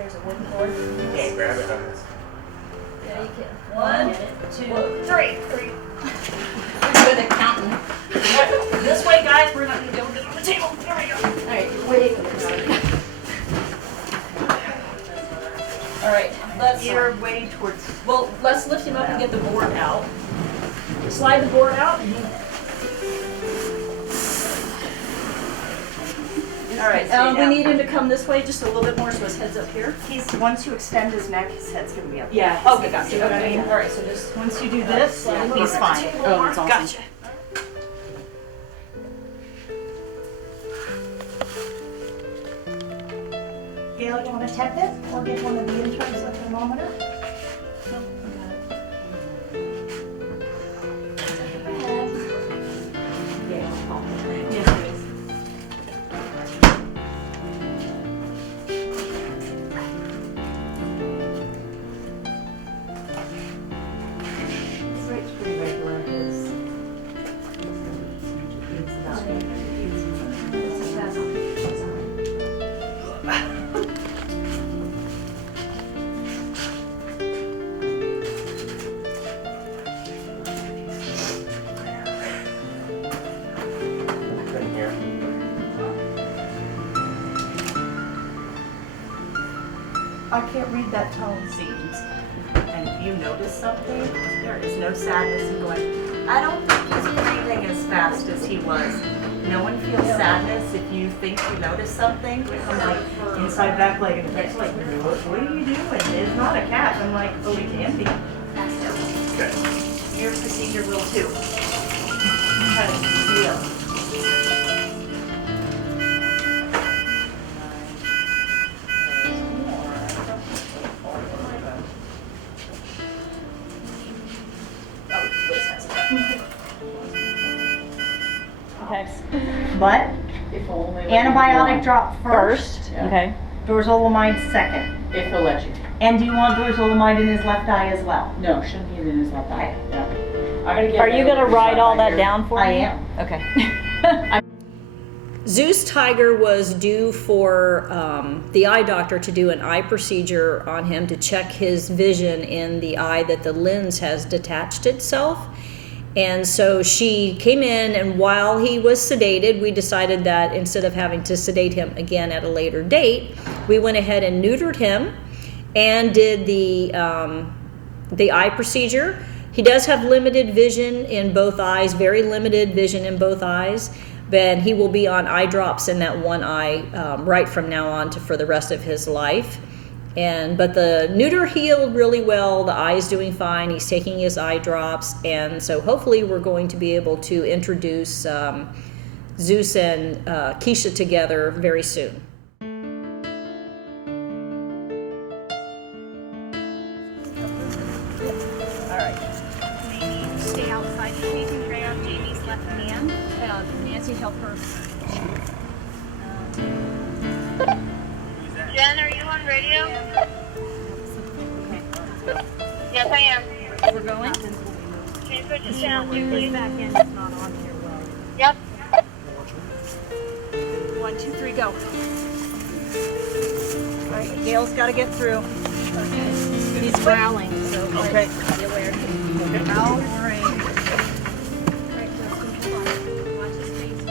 There's a wooden board. You can't grab it on this. Yeah, you can. 1, 2, 3. Good accountant. This way, guys. We're not going to be able to get on the table. There we go. All right, wait. All right. You're way towards. Well, let's lift him up and get the board out. Slide the board out. All right. We need him to come this way just a little bit more so his head's up here. Once you extend his neck, his head's gonna be up. Yeah. Okay, gotcha. See what I mean? All right. So just Once you do this, slide he's fine. Oh, that's awesome. Gotcha. Gail, you want to tap this? I'll get one of the interns a thermometer. In here. I can't read that tone, seems. And if you notice something, there is no sadness in going, I don't think he's breathing as fast as he was. No one feels sadness if you think you notice something. I'm like, inside back leg, and it's like, what are you doing? It's not a cat. I'm like, oh, it can be. Okay. Your procedure will too. Kind of feel. Okay. But If only. antibiotic drop first, Okay. dorzolamide second. If he'll let you. And do you want dorzolamide in his left eye as well? No, shouldn't be in his left eye. Yeah. I'm gonna get Are you that going to over write shot all right that here. down for me? I am. Okay. Zeus Tiger was due for the eye doctor to do an eye procedure on him to check his vision in the eye that the lens has detached itself. And so she came in, and while he was sedated, we decided that instead of having to sedate him again at a later date, we went ahead and neutered him and did the eye procedure. He does have limited vision in both eyes, very limited vision in both eyes, but he will be on eye drops in that one eye right from now on for the rest of his life. But the neuter healed really well. The eye is doing fine. He's taking his eye drops, and so hopefully we're going to be able to introduce Zeus and Keisha together very soon. All right. Maybe stay outside so you can grab Jamie's left hand. Nancy, help her. Jen, are you on radio? Yes, I am. We're going. Can you put this down, please? Back end is not on here well. Yep. 1, 2, 3, go. All right, Gail's got to get through. Okay. He's growling, so Okay. be aware. All right. Right, Justin, hold on. Watch his face.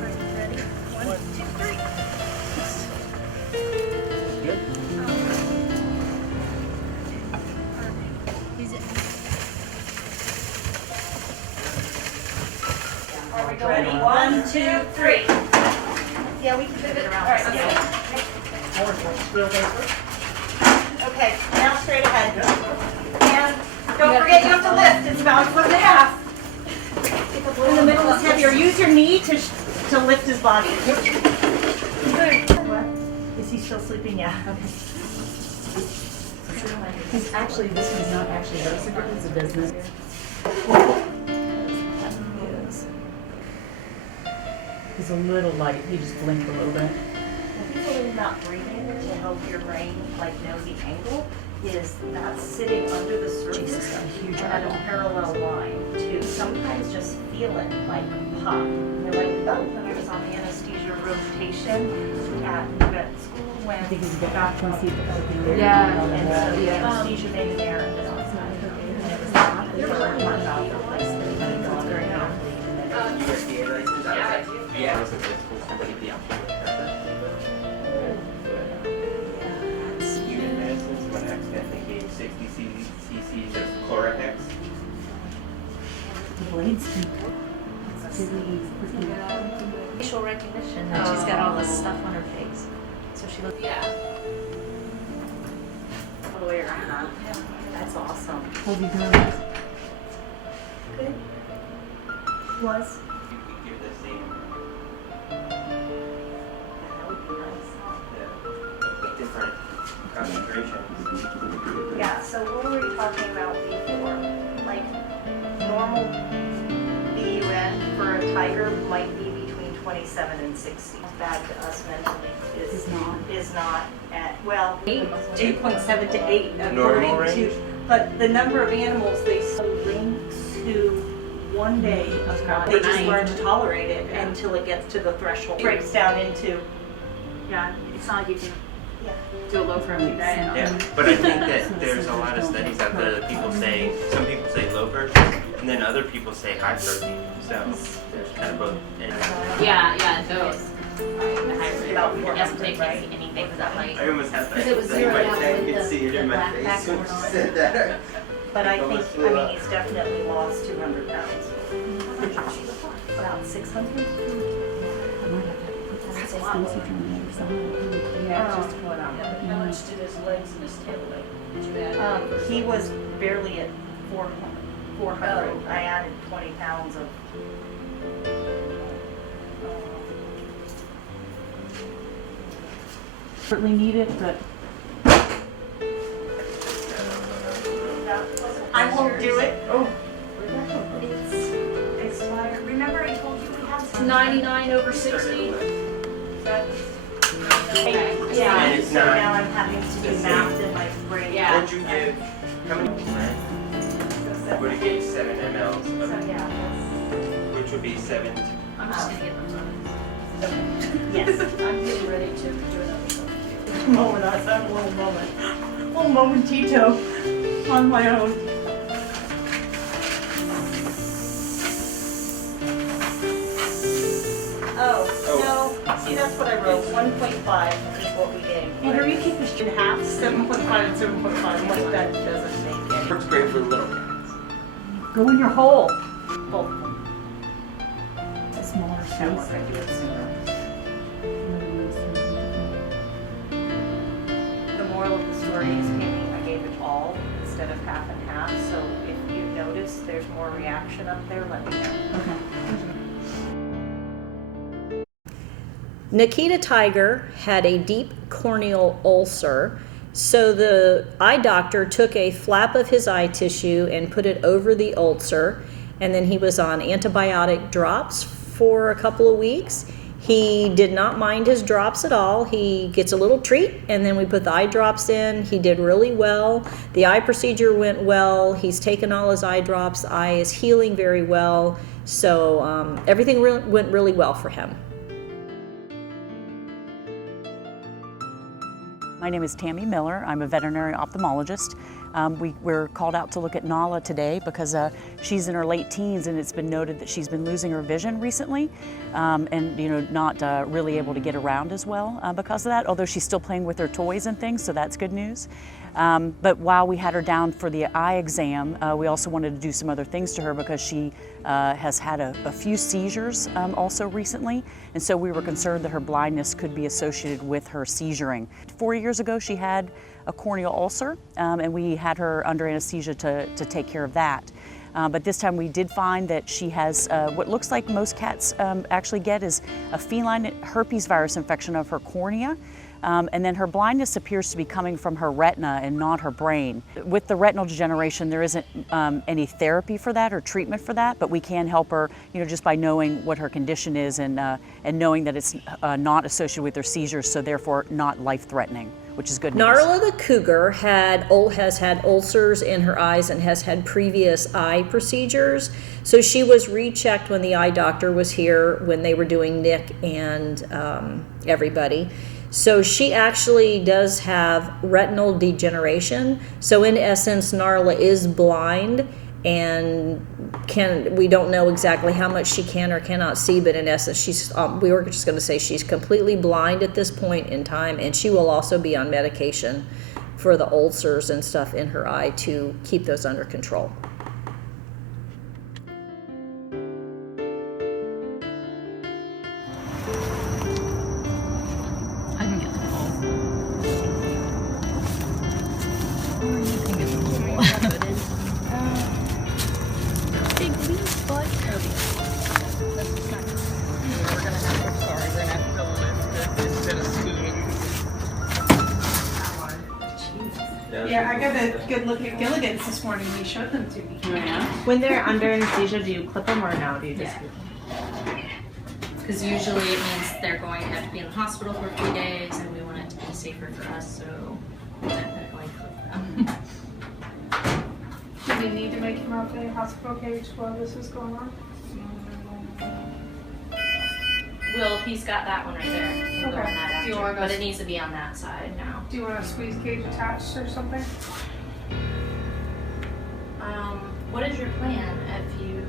Right, ready? 1, 2, 3. Good. He's Are we ready? 1, 2, 3. Yeah, we can move it around. All right, okay. Okay, now straight ahead. And don't forget you have to lift. It's about 1.5 foot. In the middle is heavier. Use your knee to lift his body. What? Is he still sleeping? Yeah. Okay. It's actually, this one's not actually hers, it's a business. He's a little light, he just blinked a little bit. If you believe not breathing to help your brain like know the angle, is that's sitting under the surface Jesus, got a huge at a eyeball. parallel line to sometimes just feeling like a pop. They're like, oh, when I was on the anesthesia rotation at vet school when I think it's good. Dr. Can see the opening there. Yeah, and so the Yeah. anesthesia made an error. And it was not the third one about the place that he had gone very athlete. USDA license? Yeah. Was it this school? Somebody be up here with Unit medicine, someone accidentally gave 60 cc's of Chlorohex. The blades can. It's really freaking. Facial recognition, and she's got all this stuff on her face. So she looks. Yeah. All the way around. That's awesome. How's he doing? Good. Was. You could give the same, That would be nice. the different concentrations. Yeah, so what were we talking about before? Like, normal BUN for a tiger might be between 27 and 60. Bad to us mentally is not at, well, 8.7 to 8 Normal according to, range? but the number of animals they link to one day of not, they just learn to tolerate it until it gets to the threshold. Breaks down into, Yeah, it's not like you can yeah. do a low for a few days. Yeah, but I think that there's a lot of studies out there that people say, some people say low protein, and then other people say high protein. So there's kind of both. And Yeah, those. The high rate. About You 400, have to take right? anything for that height. I almost had that. Because it was Like, zeroed my out dad with could the- see it the in my black face back when going she on. said that. But I Almost think, flew I up. mean, he's definitely lost 200 pounds. About 600? That's a lot. From the other side. Yeah, just to pull it out. How much did his legs and his tail weigh? Did you add? He was barely at 400. I added 20 pounds of. Certainly need it, but I won't do it. Oh. It's expired. Remember I told you we had some. 99 over 60? Yeah, And it's so not now I'm having to do the math in my brain. Yeah. Would you give, how many, would it give 7 mLs So of, yeah, which would be 7 I'm just gonna get them. that's, yes. I'm getting ready to do another one. Moment, I have a little moment. Little momentito on my own. Oh, no, see, that's what I wrote, 1.5 is what we gave. Andrew, you keep this in half, 7.5 and 7.5, I'm like, that doesn't make any. Works great for little cats. go in your hole. Both of them. It's a smaller That work, space. I do it sooner. The moral of the story is, Tammy, I gave it all instead of half and half, so if you notice there's more reaction up there, let me know. Okay. Nikita Tiger had a deep corneal ulcer, so the eye doctor took a flap of his eye tissue and put it over the ulcer, and then he was on antibiotic drops for a couple of weeks. He did not mind his drops at all. He gets a little treat, and then we put the eye drops in. He did really well. The eye procedure went well. He's taken all his eye drops. The eye is healing very well, so everything went really well for him. My name is Tammy Miller. I'm a veterinary ophthalmologist. We're called out to look at Nala today because she's in her late teens, and it's been noted that she's been losing her vision recently, and not really able to get around as well because of that. Although she's still playing with her toys and things, so that's good news. But while we had her down for the eye exam, we also wanted to do some other things to her because she has had a few seizures also recently, and so we were concerned that her blindness could be associated with her seizuring. 4 years ago, she had a corneal ulcer, and we had her under anesthesia to take care of that. But this time we did find that she has what looks like most cats actually get is a feline herpes virus infection of her cornea. And then her blindness appears to be coming from her retina and not her brain. With the retinal degeneration, there isn't any therapy for that or treatment for that, but we can help her, just by knowing what her condition is and knowing that it's not associated with her seizures, so therefore not life-threatening. which is good news. Narla the cougar has had ulcers in her eyes and has had previous eye procedures. So she was rechecked when the eye doctor was here when they were doing Nick and everybody. So she actually does have retinal degeneration. So in essence, Narla is blind, and we don't know exactly how much she can or cannot see, but in essence, we were just going to say she's completely blind at this point in time, and she will also be on medication for the ulcers and stuff in her eye to keep those under control. I can get the ball. Or you can get the ball. Big leaf, but Yeah, I got a good look at Gilligan's this morning. He showed them to me. When they're under anesthesia, do you clip them or no? Do you just? Because usually it means they're going to have to be in the hospital for a few days, and we want it to be safer for us, so we definitely clip them. Do we need to make him out the hospital cage while this is going on? Well, he's got that one right there. He'll go on Okay. that Do you after, want but us- it needs to be on that side now. Do you want a squeeze cage attached or something? What is your plan if you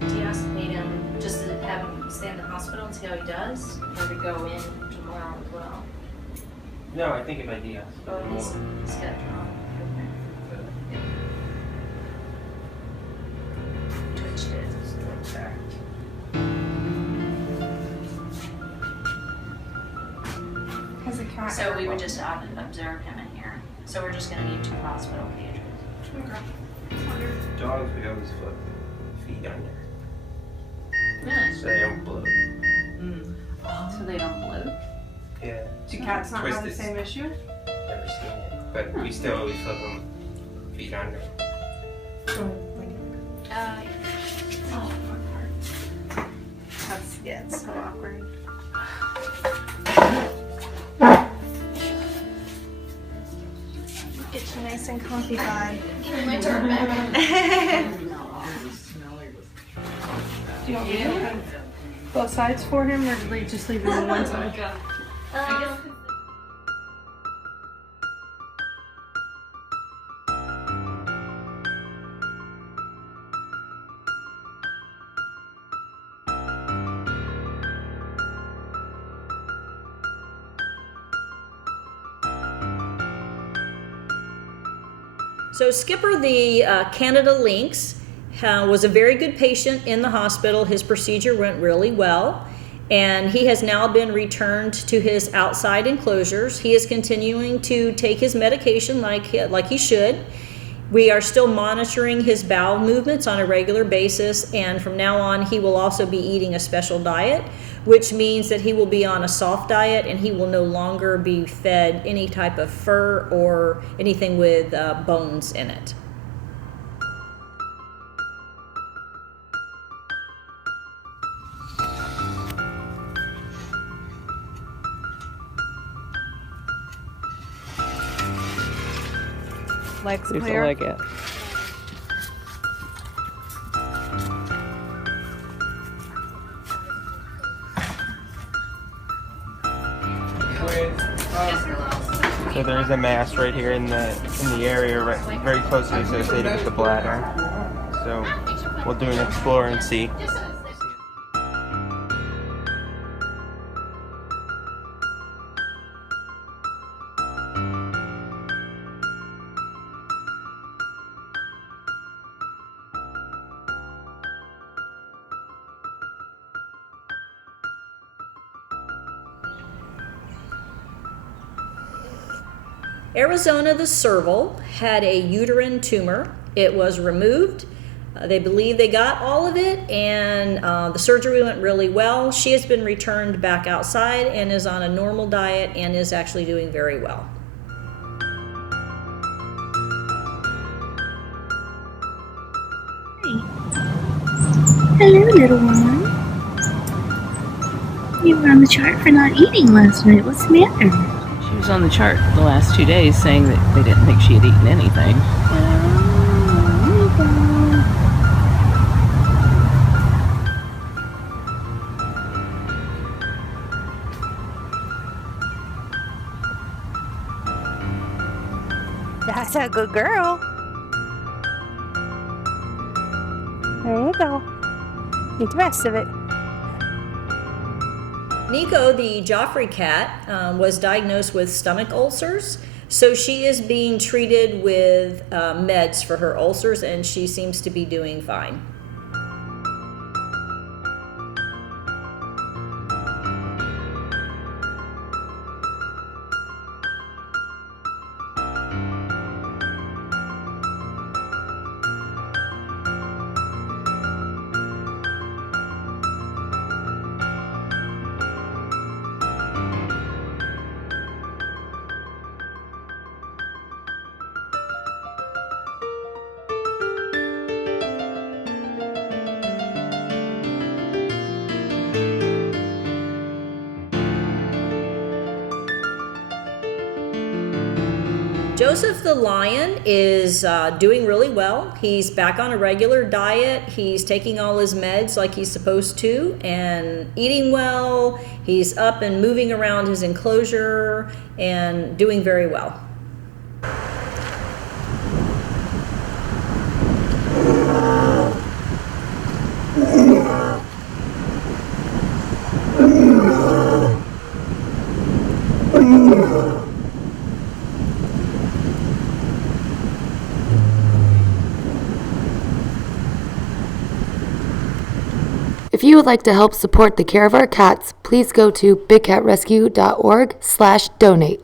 deactivate him, just to have him stay in the hospital and see how he does, or to go in tomorrow as well? No, I think if I do, Oh, he's got twitched it. It's there. Has a cat? So we would just observe him in here. So we're just gonna need 2 hospital cages. dogs, we always flip feet under Really? so they don't blow. So they don't bloat? Yeah, Do cats not have the Twisted. same issue? never seen it, but we still always flip them feet under. Oh, That's, yeah, it's so awkward. Get you nice and comfy, bud. my turn back. Do you want me to open both sides for him, or do they just leave him on one side? So Skipper, the Canada Lynx, was a very good patient in the hospital. His procedure went really well, and he has now been returned to his outside enclosures. He is continuing to take his medication like he should. We are still monitoring his bowel movements on a regular basis, and from now on he will also be eating a special diet, which means that he will be on a soft diet and he will no longer be fed any type of fur or anything with bones in it. Legs clear. like it. So there's a mass right here in the area, right, very closely associated with the bladder. So we'll do an explore and see. Arizona the serval had a uterine tumor. It was removed. They believe they got all of it, and the surgery went really well. She has been returned back outside and is on a normal diet and is actually doing very well. Hello, little one. You were on the chart for not eating last night. What's the matter? She was was on the chart the last 2 days saying that they didn't think she had eaten anything. That's a good girl. There you go. Eat the rest of it. Nico, the Joffrey cat, was diagnosed with stomach ulcers. So she is being treated with meds for her ulcers, and she seems to be doing fine. Joseph the lion is doing really well. He's back on a regular diet. He's taking all his meds like he's supposed to and eating well. He's up and moving around his enclosure and doing very well. If you would like to help support the care of our cats, please go to bigcatrescue.org/donate.